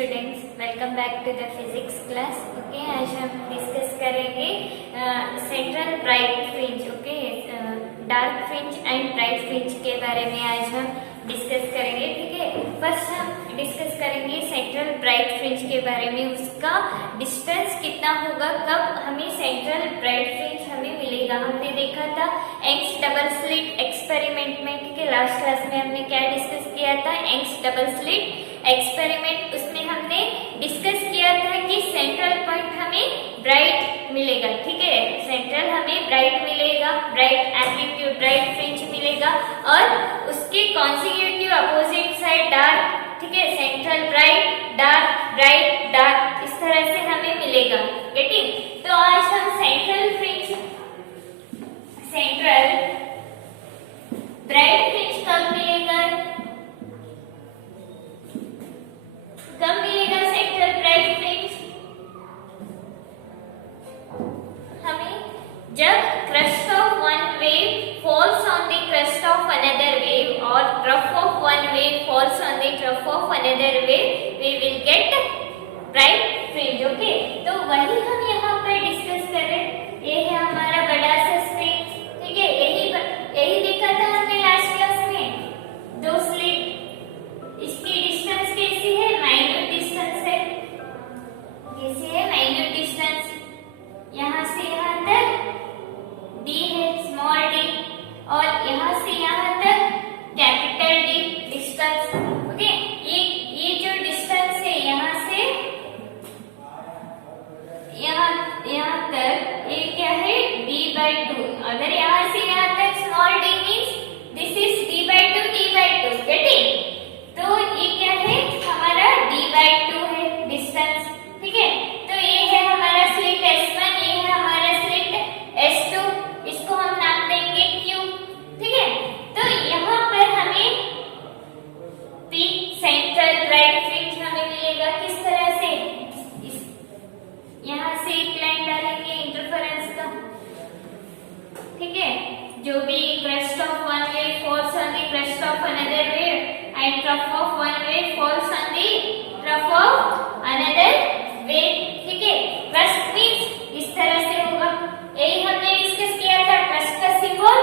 Students, welcome back to the physics class. Okay, आज हम discuss करेंगे central bright fringe. Okay, dark fringe and bright fringe के बारे में आज हम डिस्कस करेंगे। ठीक है, फर्स्ट हम डिस्कस करेंगे सेंट्रल ब्राइट फ्रिंज के बारे में। उसका डिस्टेंस कितना होगा, कब हमें सेंट्रल ब्राइट फ्रिंज हमें मिलेगा। हमने देखा था यंग्स डबल स्लिट एक्सपेरिमेंट में। ठीक है, लास्ट क्लास में हमने क्या डिस्कस किया था, यंग्स डबल स्लिट एक्सपेरिमेंट। उसमें हमने डिस्कस किया था कि सेंट्रल पॉइंट हमें ब्राइट मिलेगा। ठीक है, सेंट्रल हमें ब्राइट मिलेगा, ब्राइट एम्पलीट्यूड ब्राइट फ्रिंज मिलेगा, और उसके कॉन्सिक्यूटिव अपोजिट साइड डार्क। ठीक है, central bright dark bright dark, इस तरह से हमें मिलेगा। गेटिंग? तो आज हम central fringe, central bright fringe कब मिलेगा, कब मिलेगा सेंट्रल ब्राइट फ्रिंज? हमें जब crest of one wave falls on the crest of another wave, or trough of one wave falls on the trough of another wave, we will get bright fringe. Okay, तो वही हम यहाँ पर discuss कर रहे हैं। ये है हमारा बड़ा सा स्ट्रिंग। ठीक है, यही देखा था हमने लास्ट क्लास में, दो स्लिट। इसकी डिस्टेंस कैसी है, माइन्यूट डिस्टेंस है। कैसी है, माइन्यूट डिस्टेंस। यहाँ से यहाँ तक d है, स्मॉल d, और यहाँ से यहाँ तक कैपिटल D डिस्टेंस। ओके, ये जो डिस्टेंस है यहाँ से यहाँ तक, ये क्या है, d/2। अगर यहाँ से यहाँ तक small d means this is d/2 getting? तो ये क्या है, हमारा d/2 है डिस्टेंस। ठीक है, तो ये है हमारा स्लिट S1, ये है हमारा स्लिट S2। इसको हम नाम देंगे Q। ठीक है, तो यहाँ पर हमें P सेंट्रल ब्राइट फ्रिंज हमें मिलेगा। किस तरह से, यहाँ से एक लाइन डालेंगे इंटरफेरेंस का। ठीक है, जो भी crest of one wave falls on the crest of another wave, and trough of one wave falls on the trough of another wave। ठीक है, crest means इस तरह से होगा। यही हमने डिस्कस किया था, crest का सिंबल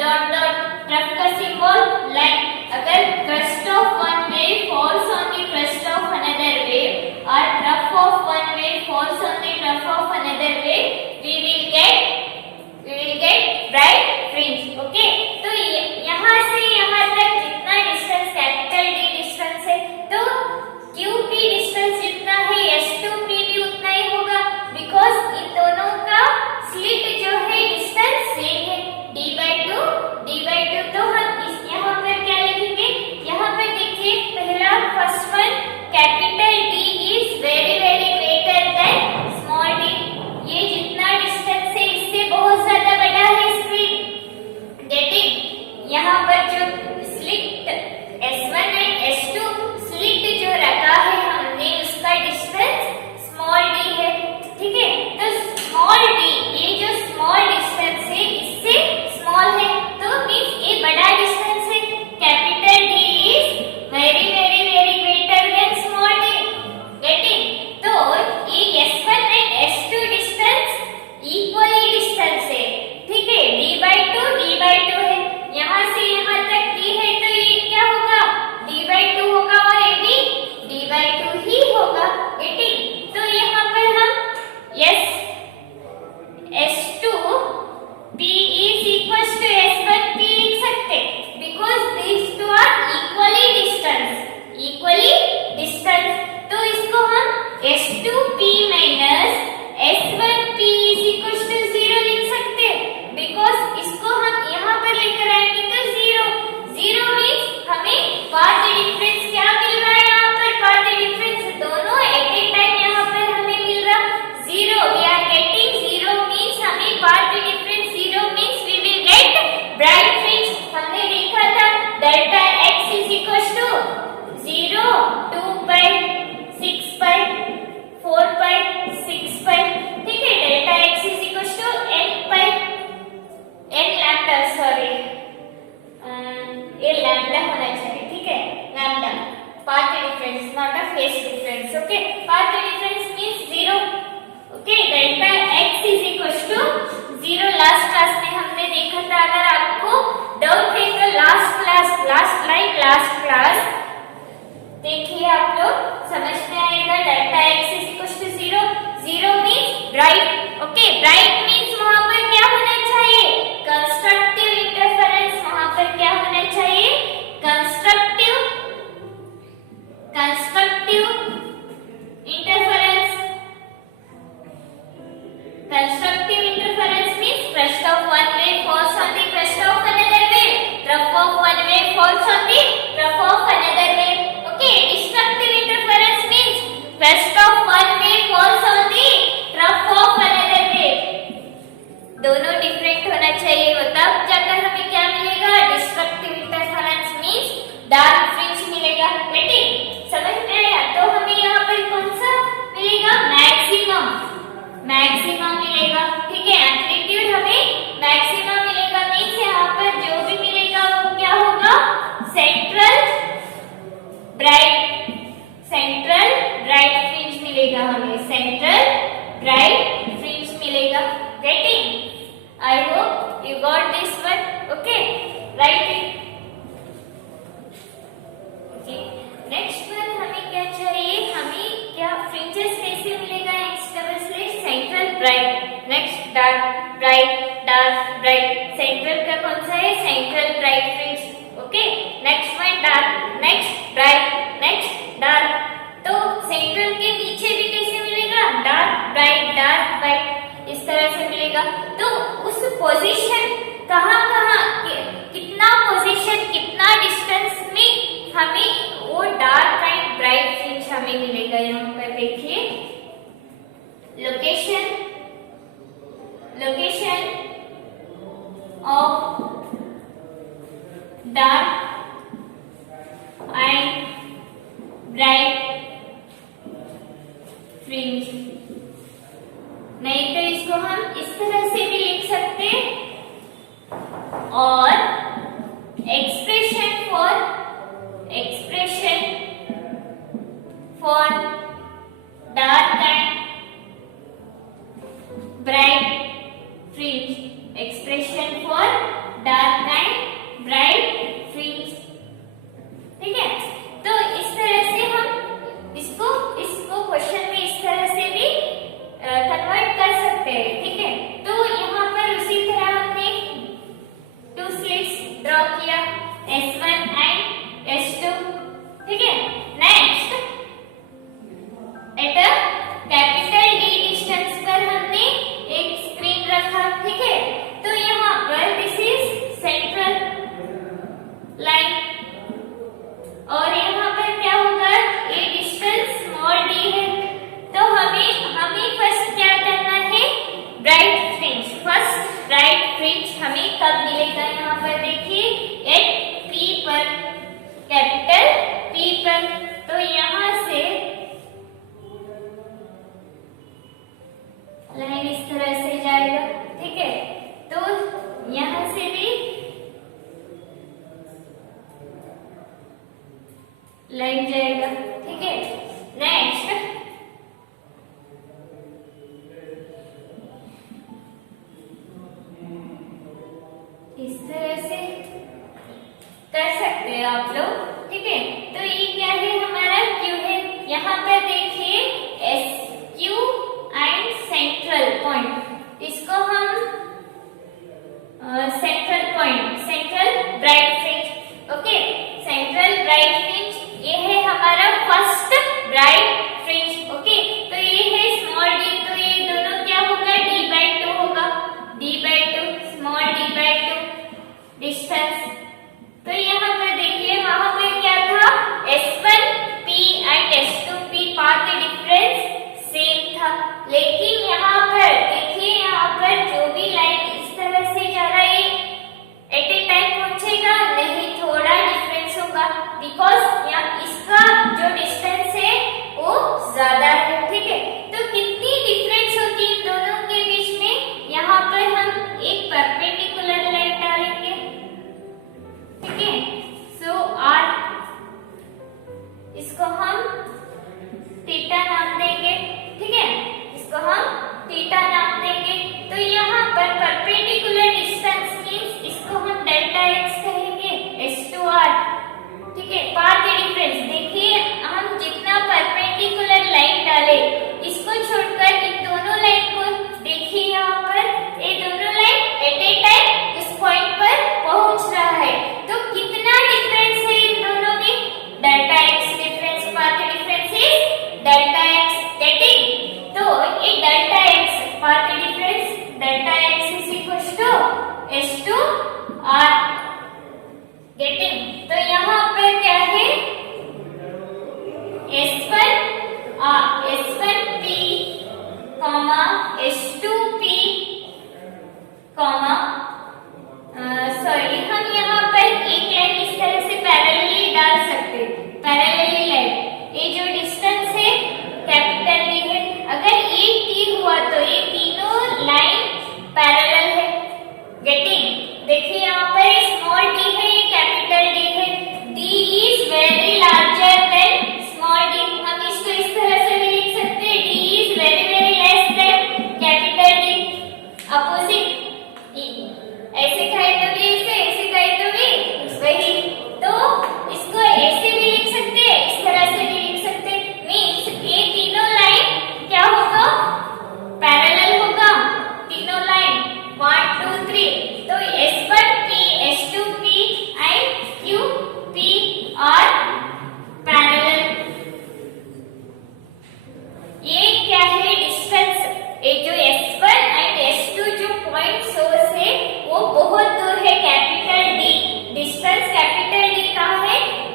डॉट डॉट, trough का सिंबल लाइन। अगर crest of one wave falls on the crest of another wave, or trough of one wave falls on the trough of another wave, we will get bright fringe। Okay, तो यहाँ से यहाँ तक जितना distance capital D distance है, तो QP distance जितना है S2P भी उतना ही होगा, बिकॉज इन दोनों का स्लिट जो है डिस्टेंस सेम है, d/2। तो हम इस यहाँ पर क्या लिखेंगे, यहाँ पर देखिए पहला first one, capital D is very very greater than small d। ये जितना डिस्टेंस है इससे बहुत ज्यादा बड़ा है स्लिट। गेटिंग? यहाँ पर जो slit S1 and S2 slit जो रखा है हमने, उसका डिस्टेंस स्मॉल d है। ठीक है, तो स्मॉल d, ये जो स्मॉल डिस्टेंस है इससे स्मॉल है, तो मींस ये बड़ा डिस्टेंस है। Capital D is very very very greater than small d। Getting? तो ये S1 and S2 distance equally distance है। ठीक है, d/2 है। यहाँ से यहाँ तक d है, तो ये क्या होगा, d/2 होगा, और ये भी d/2 ही होगा। गेटिंग? तो यहाँ पर हम S2P is equals to S1P लिख सकते, because these two are equally distance। तो इसको हम S2P minus S1P is equals to 0 लिख सकते, because इसको हम यहाँ पर लेकर आएंगे तो 0 मीन्स हमें पाथ डिफरेंस क्या मिल रहा है, यहाँ पर पाथ डिफरेंस दोनों एट ए टाइम यहाँ पर हमें मिल रहा 0। वी आर गेटिंग 0 मीन्स हमें path difference 0 means we will get bright fringe. हमने देखा था delta x is equals to 0, 2 pi, 6 pi, 4 pi, 6 pi. ठीक है, delta x is equals to n pi, n lambda, sorry ये lambda होना चाहिए। ठीक है, lambda path difference, not a phase difference. Difference. Okay, path difference means zero. Okay, delta x is equal to zero. Last class में हमने देखा था. अगर आपको डाउट है तो लास्ट क्लास देखिए, आप लोग समझ में आएगा. Delta x is equal to zero. Zero means bright. Okay, bright means वहां पर क्या होना चाहिए? Constructive interference. वहां पर क्या होना चाहिए? Constructive interference. Constructive interference means crest of one wave falls on the crest of another wave. Trough of one wave falls on the trough of another wave. Okay, destructive interference means crest of one wave falls on the trough of another wave. दोनों different होना चाहिए, वो तब जाकर हमें क्या मिलेगा? Destructive interference means dark fringe मिलेगा. बेटी समझ में आया? तो हमें यहाँ पर कौन सा मिलेगा? मैक्सिमम मिलेगा. ठीक है, एम्पलीट्यूड हमें मैक्सिमम मिलेगा. मींस यहाँ पर जो भी मिलेगा वो क्या होगा? सेंट्रल ब्राइट फ्रिंज मिलेगा. हमें सेंट्रल ब्राइट फ्रिंज मिलेगा. Getting? I hope you got this one. Okay, right it. Next one हमें क्या चाहिए? हमें क्या फ्रिंजेस कैसे मिलेगा? Central bright. Next dark bright. Central का कौन सा है? Central bright fringe. Okay, next one dark. Next dark. तो सेंट्रल के नीचे भी कैसे मिलेगा? Dark bright. इस तरह से मिलेगा. तो उस पोजीशन कहाँ कितना पोजीशन, कितना डिस्टेंस में हमें वो डार्क एंड ब्राइट फ्रिंज हमें मिलेगा. यहाँ पर देखिए, location of dark and bright fringe. नहीं तो इसको हम इस तरह से भी लिख सकते हैं. और expression for dark and bright fringe. Expression for dark and bright fringe. ठीक है, तो इस तरह से हम इसको क्वेश्चन में इस तरह से भी कन्वर्ट कर सकते हैं. ठीक है, तो यहाँ पर उसी तरह हमने टू स्लिट्स ड्रॉ किया, S1 एंड S2. ठीक है, next at a capital D distance पर हमने एक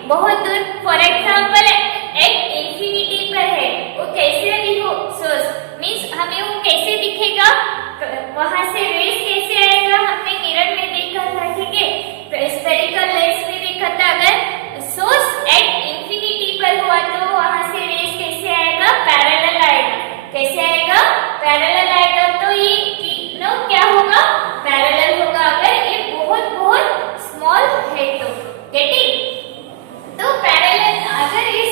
बहुत दूर, फॉर एग्जाम्पल एक इंफिनिटी पर है, वो कैसे अभी वो सोर्स मीन्स हमें वो कैसे दिखेगा, वहां से रेस कैसे आएगा, हमने मिरर में देखा था, ठीक है, स्फेरिकल लेंस में देखा था। अगर सोर्स एट इंफिनिटी पर हुआ तो वहां से रेस कैसे आएगा, पैरेलल आएगा। कैसे आएगा, पैरेलल आएगा। तो ये तीनों क्या होगा, पैरेलल होगा अगर ये बहुत बहुत स्मॉल है तो। गेटिंग? तो पैरेलल अगर ये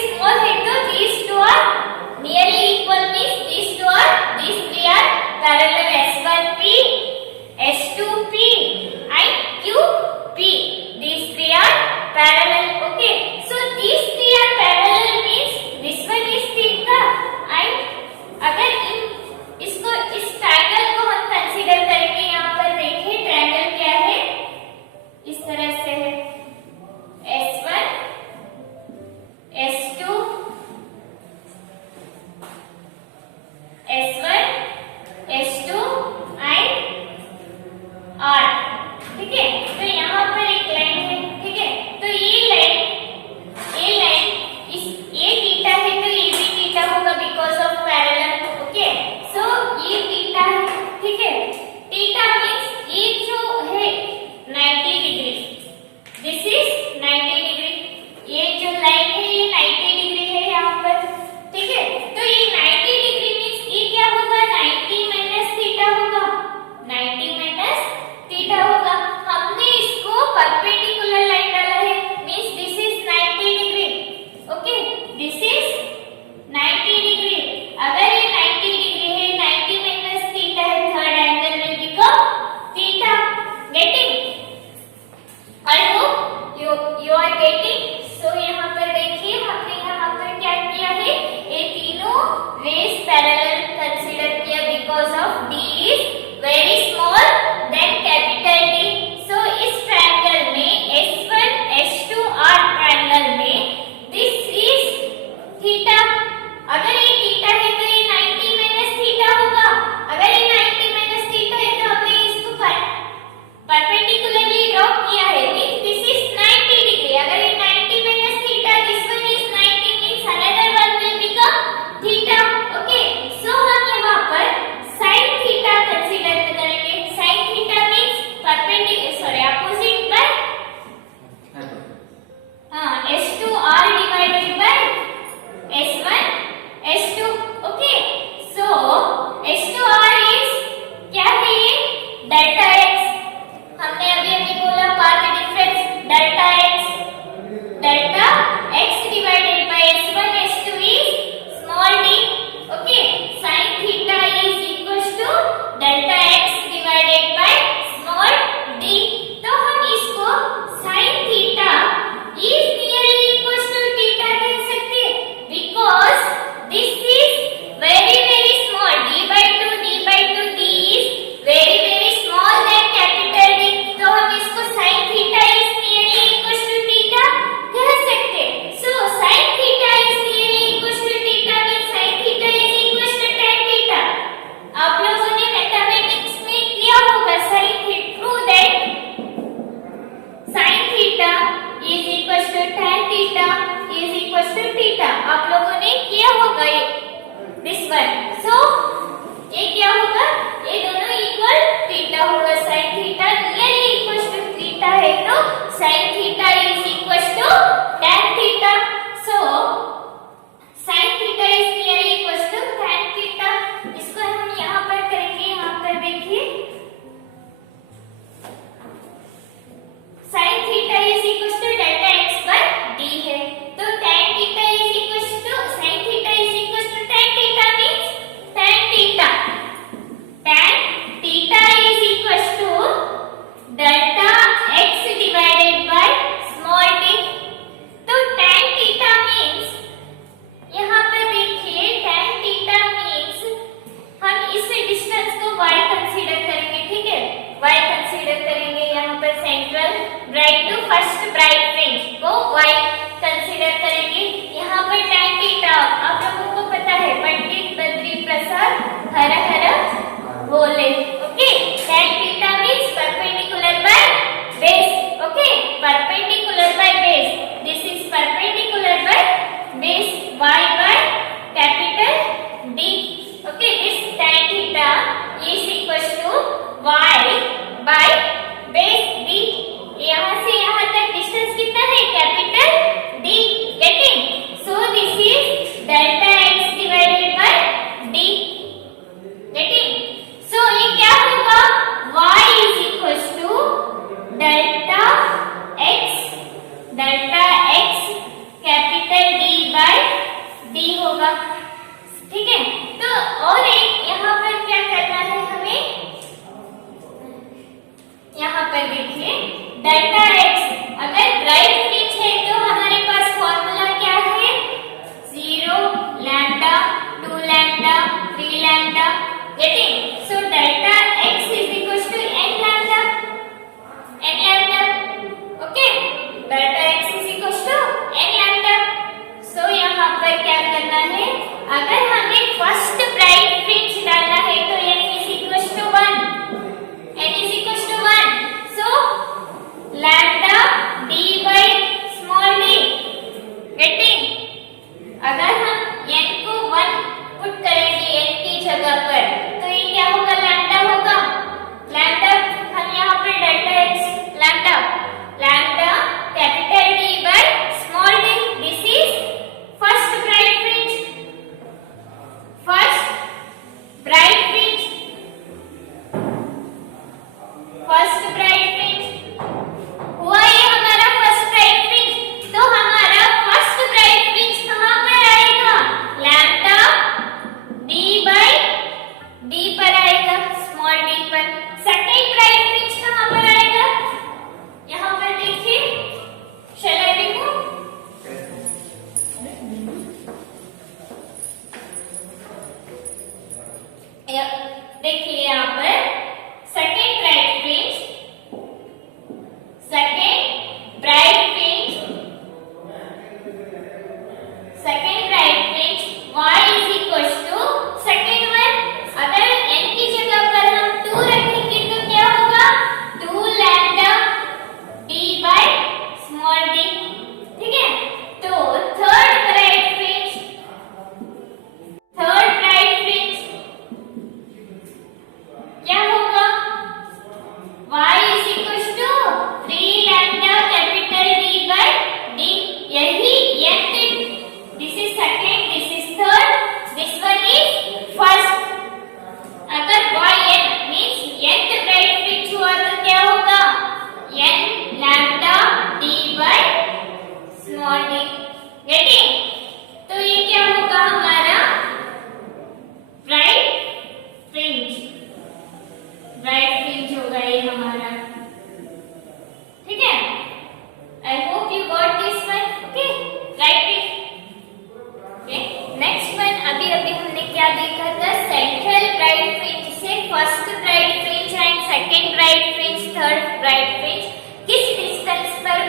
अभी हमने क्या देखा था, सेंट्रल ब्राइट फ्रिंज से first bright fringe and second bright fringe, third bright fringe किस डिस्टेंस पर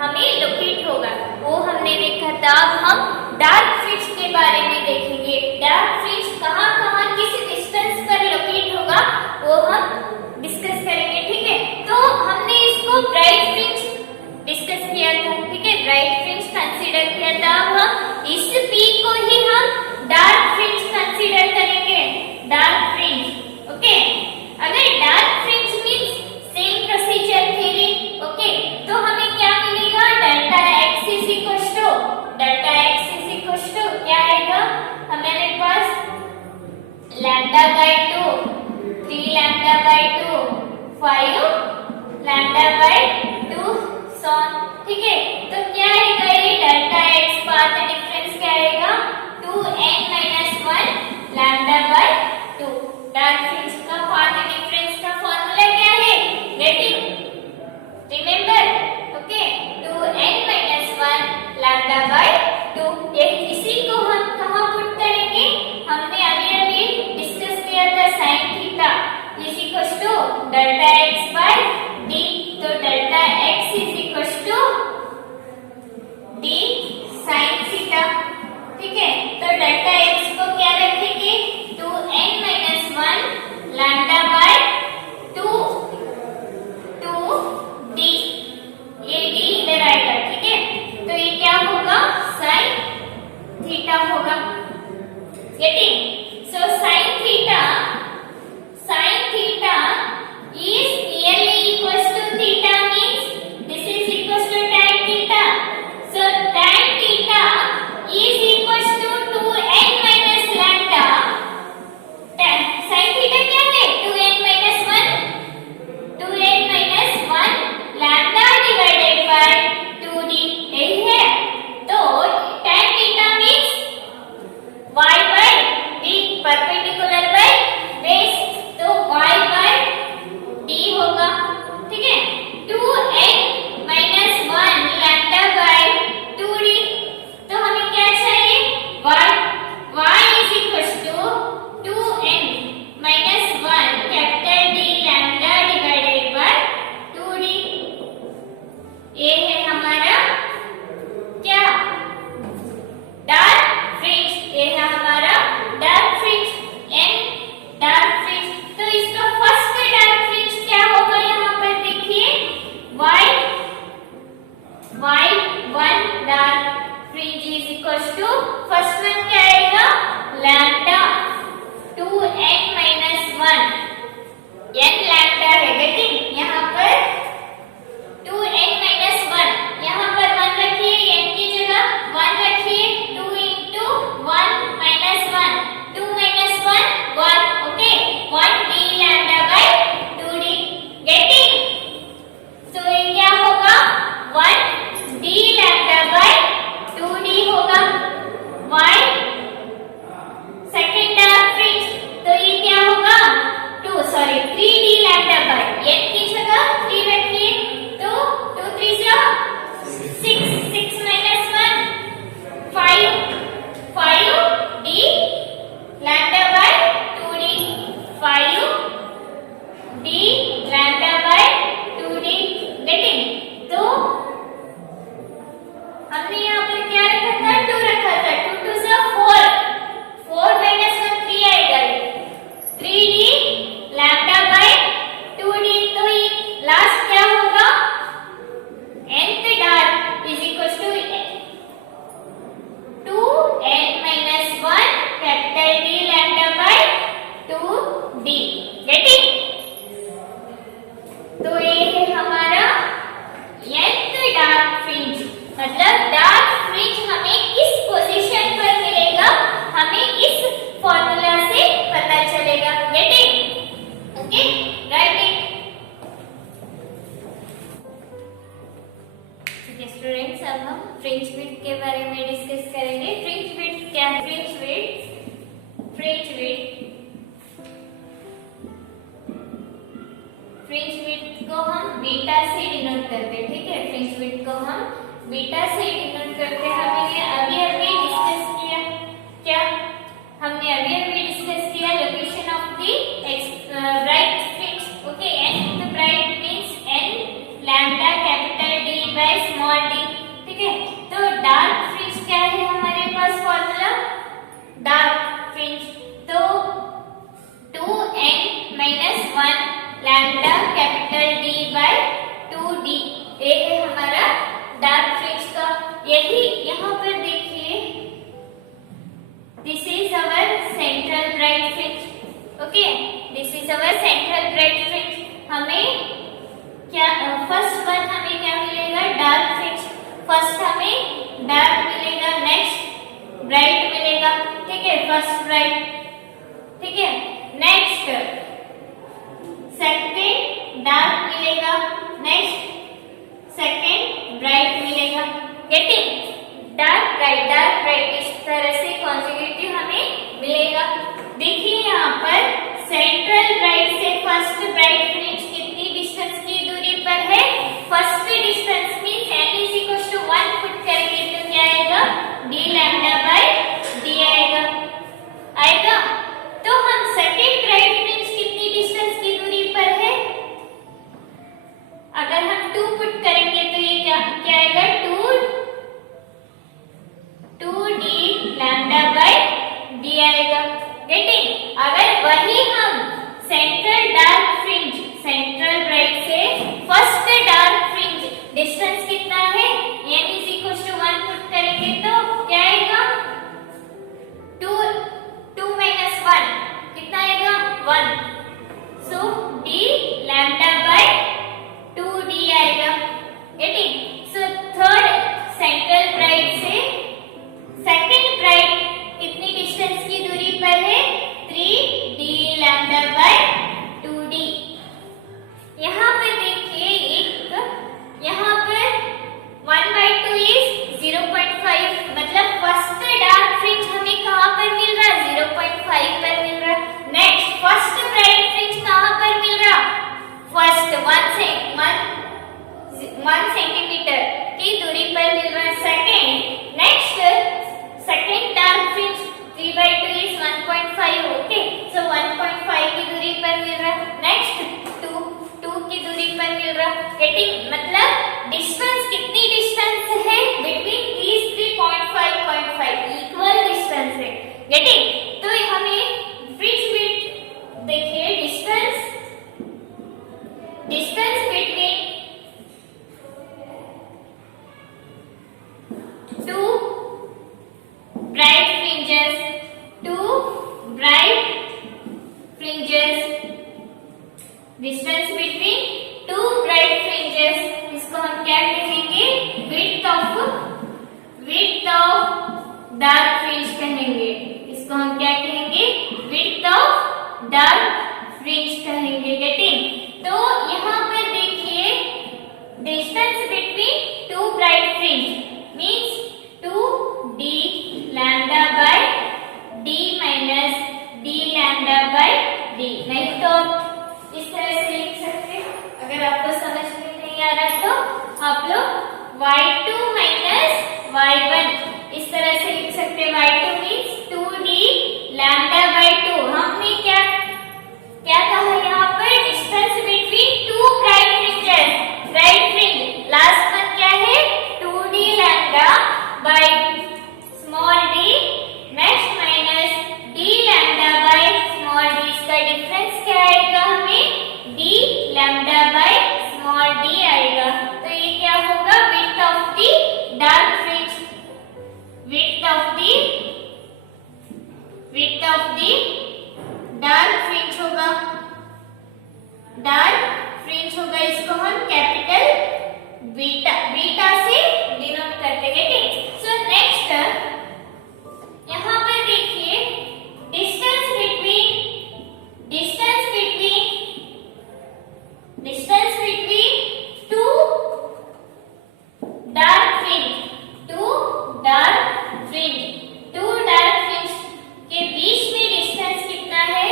हमें लोकेट होगा वो हमने देखा था। अब हम डार्क फ्रिंज के बारे में देखेंगे। डार्क फ्रिंज कहाँ कहाँ किस डिस्टेंस पर लोकेट होगा वो हम डिस्कस करेंगे, ठीक है। तो हमने इसको ब्राइट फ्रिंज डिस्कस किया था, ठीक है, ब्राइट फ्रिंज कंसीडर किया था। अब हम इस पी को ही हम डार्क फ्रिंज कंसीडर करेंगे, डार्क फ्रिंज, ओके। अगर dark fringe means same procedure theory, okay, तो हमें क्या मिलेगा, delta x is equal to क्या आएगा हमारे पास, lambda by 2, 3 lambda by 2, 5 lambda by 2, ठीक है। तो क्या आएगा, ये डेल्टा एक्स पाथ डिफरेंस क्या आएगा, 2n-1 lambda by 2। Dark fringe का पाथ डिफरेंस का फार्मूला क्या है, remember, okay, 2n-1 lambda by 2। ये इसी को हम कहां पुट करेंगे, हमने अभी डिस्कस किया था sin theta is equal to delta x by d। तो delta x is equal to d sin theta, ठीक है। तो डेल्टा x को क्या रखेंगे, 2n-1 लैम्डा बाय 2 d, ये d इधर आएगा, ठीक है। तो ये क्या होगा, sin थीटा होगा, getting. So sin theta is nearly equals to theta, means this is equals to tan theta. So tan theta is equals to 2n minus lambda. Sin theta क्या है, 2n minus 1 lambda divided by 2d, यही है। तो tan theta means y by d, perpendicular by base, तो y by d होगा, ठीक है। 2n-1 lambda bye 2d, तो हमें क्या चाहिए, y is equal to 2n-1 capital D lambda divided by 2d। ये है हमारा क्या, डार्क फ्रिंज, ये है हमारा डार्क फ्रिंज, डार्क फ्रिंज। तो इसका फर्स्ट डार्क फ्रिंज क्या होगा, यहाँ पर देखिए, y1 dark fringe is equal to first one क्या आएगा, लैम्डा 2n-1, n लैम्डा है, गेटिंग। यहाँ पर 2n-1, यहाँ पर 1 रखिए, n की जगह 1 रखिए, 2 into 1 minus 1, 2 minus 1 1, okay, 1 d lambda by 2d, getting. So ये क्या होगा, 1 d lambda by 2d होगा, y सेकंड डार्क फ्रिंज, तो ये क्या होगा, 3d lambda by, n की जगह 3 रखिए, तो 2 3 6, 6 minus 1 5 d lambda by 2d, 5 d lambda by 2d, getting. तो हमने यहाँ पर क्या रखा था, 2 रखा था, 2 2 4, 4 minus 1 3 आएगा, 3d lambda by 2d। तो ये लास्ट क्या होगा, nth dark is equal to 2n-1 capital D lambda by 2d, getting. तो ये है हमारा nth डार्क फ्रिंज, मतलब डार्क फ्रिंज हमें किस पोजीशन पर मिलेगा, हमें इस फॉर्मूला से पता चलेगा, गेटिंग, ओके, राइट इट। ठीक है स्टूडेंट्स, अब हम फ्रिंज विड्थ के बारे में डिस्कस करेंगे। फ्रिंज विड्थ क्या है, फ्रिंज विड्थ को हम बीटा से डिनोट करते हैं, ठीक है, फ्रिंज विड्थ को हम बीटा से डिनोट करते हैं। हमने अभी डिस्कस किया, क्या हमने ब्राइट फ्रिंज, हमें क्या फर्स्ट वन हमें क्या मिलेगा, डार्क फ्रिंज। फर्स्ट हमें डार्क मिलेगा, नेक्स्ट ब्राइट मिलेगा, ठीक है, फर्स्ट ब्राइट, ठीक है। नेक्स्ट सेकंड डार्क मिलेगा, नेक्स्ट सेकंड ब्राइट मिलेगा। गेटिंग डार्क ब्राइट इस तरह से कॉन्जिक्यूटिव हमें मिलेगा। देखिए यहाँ पर सेंट्रल ब्राइट से फर्स्ट ब्राइट फ्रिंज कितनी डिस्टेंस की दूरी पर है, first distance means n is equals to 1 put करके तो क्या आएगा, d लैम्डा बाय d आएगा। तो हम सेकंड ब्राइट फ्रिंज कितनी डिस्टेंस की दूरी पर है, अगर हम 2 पुट करेंगे तो ये क्या आएगा, 2d लैम्डा बाय d आएगा। गेटिंग अगर वही हम central dark fringe, central bright से फर्स्ट डार्क फ्रिंज डिस्टेंस कितना है, n is equals to 1 put करेंगे तो क्या आएगा, 2 minus 1 कितना आएगा, 1, सो d लैम्डा बाय 2d आएगा। Getting so third central bright से सेकंड ब्राइट कितनी डिस्टेंस की दूरी पर है, 3d लैम्डा बाय 2d। यहाँ पर देखिए यहाँ पर 1/2 इज 0.5, मतलब फर्स्ट डार्क फ्रिंज हमें कहाँ पर मिल रहा है, 0.5 पर मिल रहा है। नेक्स्ट फर्स्ट ब्राइट फ्रिंज कहाँ पर मिल रहा, फर्स्ट 1 सेंटीमीटर की दूरी पर मिल रहा है। Second next second dark fringe 3/2 is 1.5, okay, so 1.5 की दूरी पर मिल रहा है। नेक्स्ट 2 की दूरी पर मिल रहा है। गेटिंग मतलब डिस्टेंस कितनी डिस्टेंस है बिटवीन दीस 3.5 इक्वल डिस्टेंस है। गेटिंग तो हमें फ्रिंज विड्थ देखिए, distance between two bright fringes, distance between two bright fringes, इसको हम क्या कहेंगे, width of dark fringe कहेंगे। इसको हम क्या कहेंगे, width of dark fringe कहेंगे। गेटिंग तो यहाँ पर देखिए distance between two bright fringe means 2d lambda by d minus d lambda by d। नहीं तो इस तरह से लिख सकते, अगर आपको समझ में नहीं आ रहा तो आप लोग y2 minus y1 इस तरह से लिख सकते। y2 means 2d lambda by 2। हमने क्या कहा यहाँ पर, distance between two bright fringe, last one क्या है, 2d lambda by small d, next minus d lambda by small d। इसका डिफरेंस क्या आएगा हमें, d lambda by small d आएगा। तो ये क्या होगा, width of the dark fringe, width of the dark fringe होगा, डार्क फ्रिंज होगा। इसको हम कैपिटल बीटा से डिनोट करते हैं। सो नेक्स्ट यहाँ पर देखिए distance between two dark fringe के बीच में डिस्टेंस कितना है,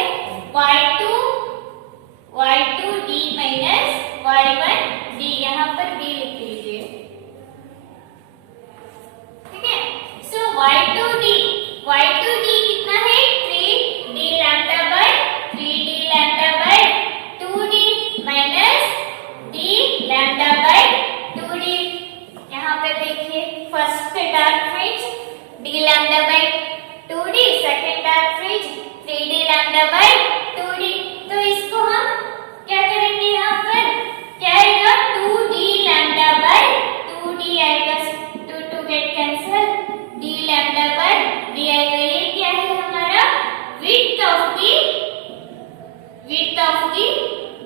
y2d minus y1d। यहाँ पर d लिख लीजिए,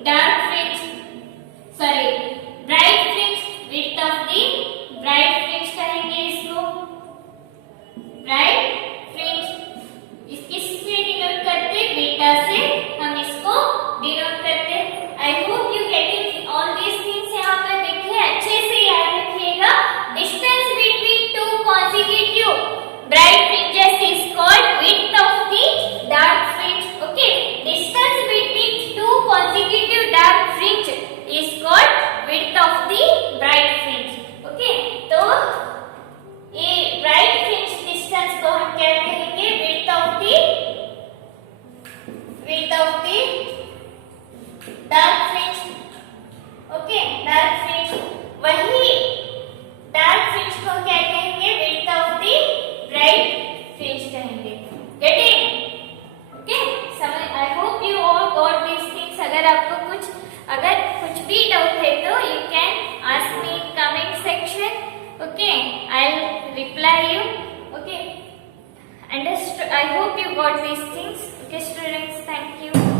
dark fringe, sorry, bright fringe, width of the bright fringe कहेंगे इसको, bright fringe किससे डिनोट करते, बीटा से हम इसको डिनोट करते। आई hope you getting all these things. यहाँ पर देखिए अच्छे से याद रखिएगा, distance between two consecutive bright fringes is called width of the dark fringe. Okay, distance between two consecutive dark fringe is called width of the bright fringe. Okay, तो ये bright fringe distance को हम क्या कहेंगे, width of the dark fringe. Okay, dark fringe, वही dark fringe को क्या कहेंगे, width of the bright fringe कहेंगे। गेटिंग? ओके, समझ, I hope you all got these things. अगर कुछ भी डाउट है तो you can ask me in comment section. Okay, I will reply you. Okay, understood? I hope you got these things. Okay students, thank you.